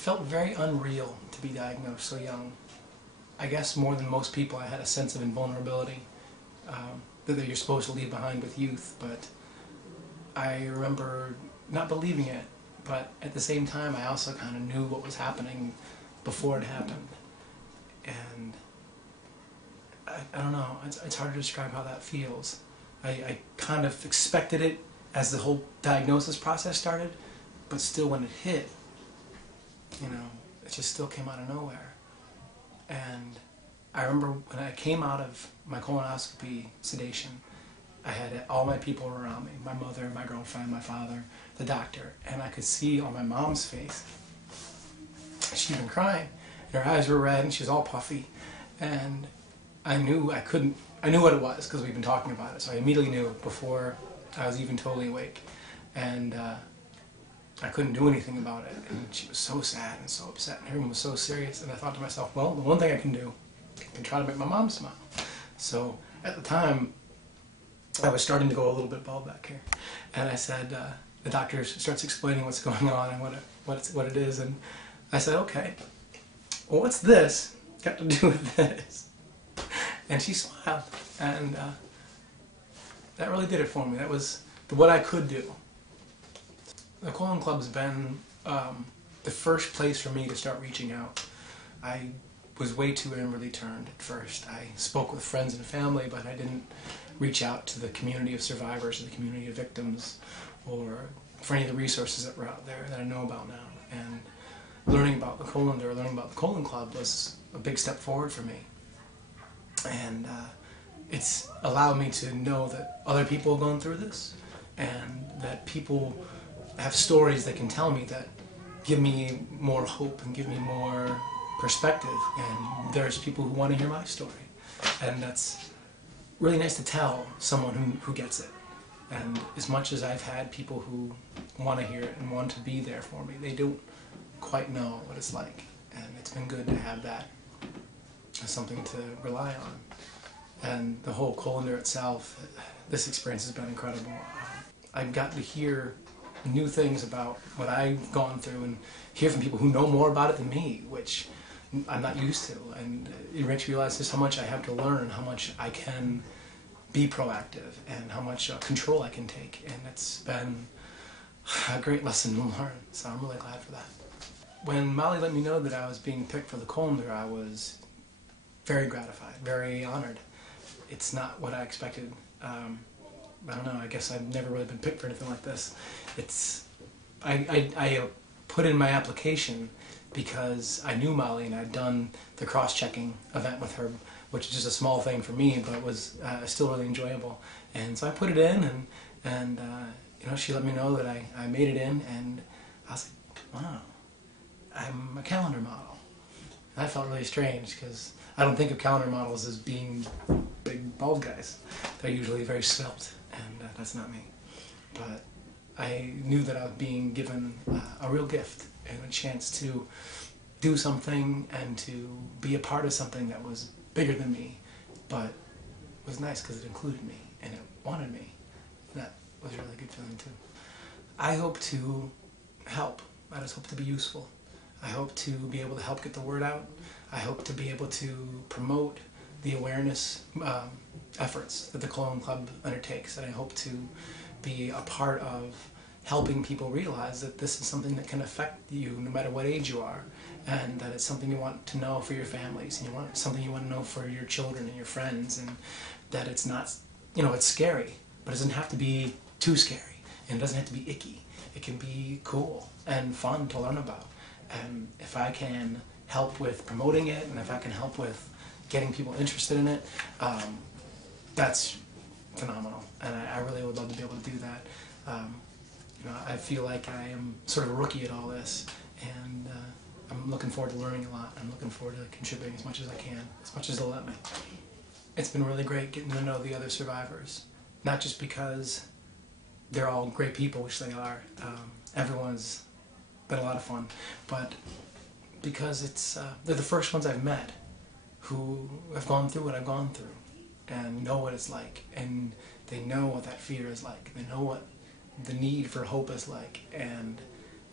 felt very unreal to be diagnosed so young. I guess more than most people I had a sense of invulnerability that you're supposed to leave behind with youth, but I remember not believing it, but at the same time I also kind of knew what was happening before it happened. And I don't know, it's hard to describe how that feels. I kind of expected it as the whole diagnosis process started, but still when it hit, you know, it just still came out of nowhere. And I remember when I came out of my colonoscopy sedation, I had all my people around me, my mother, my girlfriend, my father, the doctor, and I could see on my mom's face, she'd been crying, and her eyes were red and she was all puffy, and I knew what it was because we've been talking about it, so I immediately knew before I was even totally awake, and I couldn't do anything about it, and she was so sad and so upset, and everyone was so serious, and I thought to myself, well, the one thing I can do, I can try to make my mom smile. So at the time, I was starting to go a little bit bald back here, and I said, the doctor starts explaining what's going on and what it is, and I said, okay, well, what's this got to do with this? And she smiled, and that really did it for me. That was what I could do. The Colon Club's been the first place for me to start reaching out. I was way too inwardly turned at first. I spoke with friends and family, but I didn't reach out to the community of survivors or the community of victims, or for any of the resources that were out there that I know about now. And learning about the Colondar, learning about the Colon Club was a big step forward for me. And it's allowed me to know that other people have gone through this, and that people have stories they can tell me that give me more hope and give me more perspective, and there's people who want to hear my story, and that's really nice to tell someone who gets it. And as much as I've had people who want to hear it and want to be there for me, they don't quite know what it's like, and it's been good to have that as something to rely on. And the whole Colondar itself, this experience has been incredible. I've gotten to hear new things about what I've gone through and hear from people who know more about it than me, which I'm not used to, and it makes me realize just how much I have to learn, how much I can be proactive, and how much control I can take, and it's been a great lesson to learn, so I'm really glad for that. When Molly let me know that I was being picked for the Colondar, I was very gratified, very honored. It's not what I expected. I don't know, I guess I've never really been picked for anything like this. I put in my application because I knew Molly and I'd done the cross-checking event with her, which is just a small thing for me, but was still really enjoyable. And so I put it in, and you know, she let me know that I made it in, and I was like, wow, I'm a calendar model. And that felt really strange because I don't think of calendar models as being big bald guys. They're usually very svelte, and that's not me. But I knew that I was being given a real gift and a chance to do something and to be a part of something that was bigger than me, but was nice because it included me and it wanted me. That was a really good feeling too. I hope to help. I just hope to be useful. I hope to be able to help get the word out. I hope to be able to promote the awareness efforts that the Colon Club undertakes, and I hope to be a part of helping people realize that this is something that can affect you no matter what age you are, and that it's something you want to know for your families, and something you want to know for your children and your friends, and that it's not, you know, it's scary, but it doesn't have to be too scary, and it doesn't have to be icky. It can be cool and fun to learn about. And if I can help with promoting it, and if I can help with getting people interested in it, that's phenomenal, and I really would love to be able to do that. You know, I feel like I am sort of a rookie at all this, and I'm looking forward to learning a lot. I'm looking forward to contributing as much as I can, as much as they'll let me. It's been really great getting to know the other survivors, not just because they're all great people, which they are. Everyone's been a lot of fun, but because they're the first ones I've met who have gone through what I've gone through and know what it's like, and they know what that fear is like. They know what the need for hope is like, and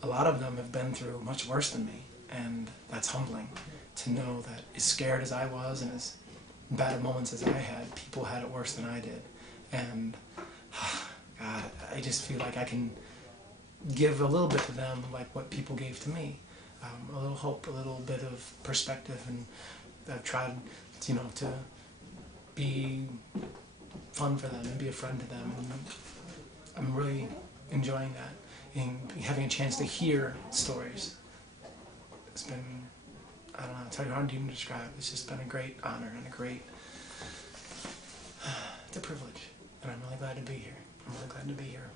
a lot of them have been through much worse than me, and that's humbling to know that as scared as I was and as bad of moments as I had, people had it worse than I did. And God, I just feel like I can give a little bit to them like what people gave to me. A little hope, a little bit of perspective, and I've tried, you know, to be fun for them and be a friend to them. And I'm really enjoying that, and having a chance to hear stories. It's been, I don't know, it's hard to even describe. It's just been a great honor and it's a privilege, and I'm really glad to be here. I'm really glad to be here.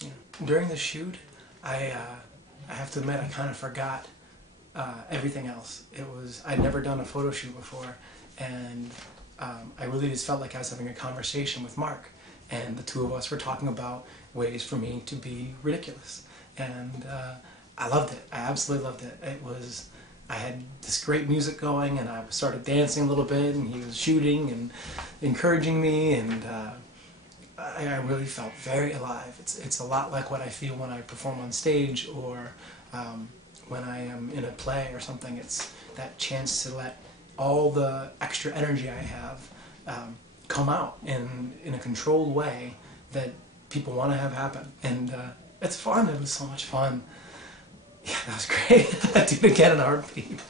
Yeah. During the shoot, I have to admit I kind of forgot everything else. I'd never done a photo shoot before, and I really just felt like I was having a conversation with Mark, and the two of us were talking about ways for me to be ridiculous, and I loved it. I absolutely loved it. I had this great music going, and I started dancing a little bit, and he was shooting and encouraging me, and I really felt very alive. It's a lot like what I feel when I perform on stage, or when I am in a play or something. It's that chance to let all the extra energy I have come out in a controlled way that people want to have happen. And it's fun. It was so much fun. Yeah, that was great. I'd do it again in a heartbeat.